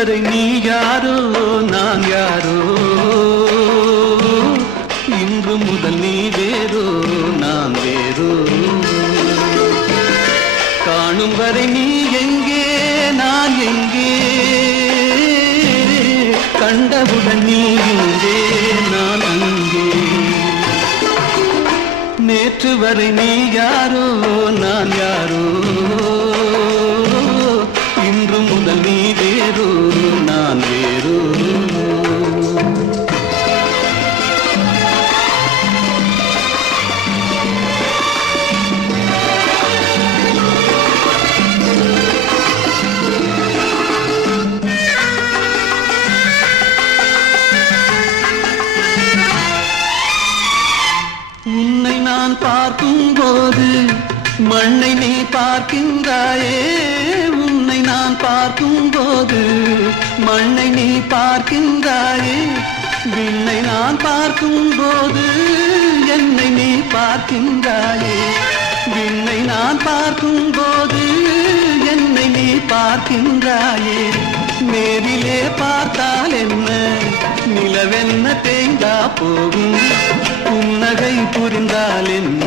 வரை நீ யாரோ நான் யாரோ, இன்று முதல் நீ வேறோ நான் வேறோ. காணும் வரை நீ எங்கே நான் எங்கே, கண்டவுடன் நீ இங்கே நான் அங்கே. நேற்று வரை நீ யாரோ நான் யாரோ, இன்று முதல் நீ வேறோ நான் வேறோ. உன்னை நான் பார்க்கும் போது மண்ணை நீ பார்க்கின்றாயே, உன்னை நான் பார்க்கும் போது மண்ணை நீ பார்க்கின்றாயே. விண்ணை நான் பார்க்கும் போது என்னை நீ பார்க்கின்றாயே, விண்ணை நான் பார்க்கும் போது என்னை நீ பார்க்கின்றாயே. நேரிலே பார்த்தால் என்ன நிலவென்ன தேய்ந்தா போகும், புன்னகை புரிந்தால் என்ன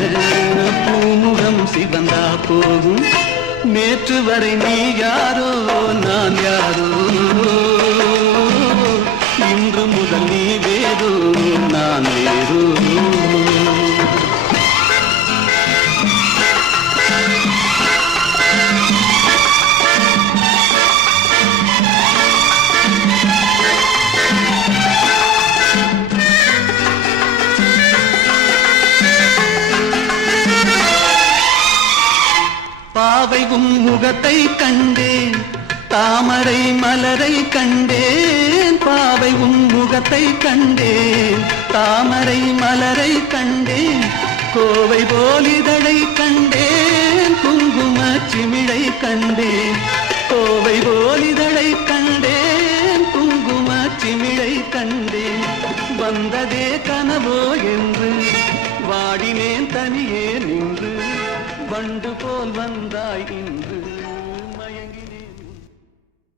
பூமுகம் சிவந்தா போகும். நேற்று வரை நீ யாரோ நான் யாரோ, இன்று முதல் நீ வேறோ நான் வேறோ. பாவை உன் முகத்தை கண்டேன், தாமரை மலரை கண்டேன். பாவை உன் முகத்தை கண்டேன், தாமரை மலரை கண்டேன். கோவை போலிதழை கண்டேன், குங்கும சிமிழை கண்டேன். கோவை போலிதழை கண்டேன், குங்கும சிமிழை கண்டேன். வந்ததே கனவோ என்று வாடினேன் தனியே நின்று, வண்டு போல் வந்தாய் இன்று.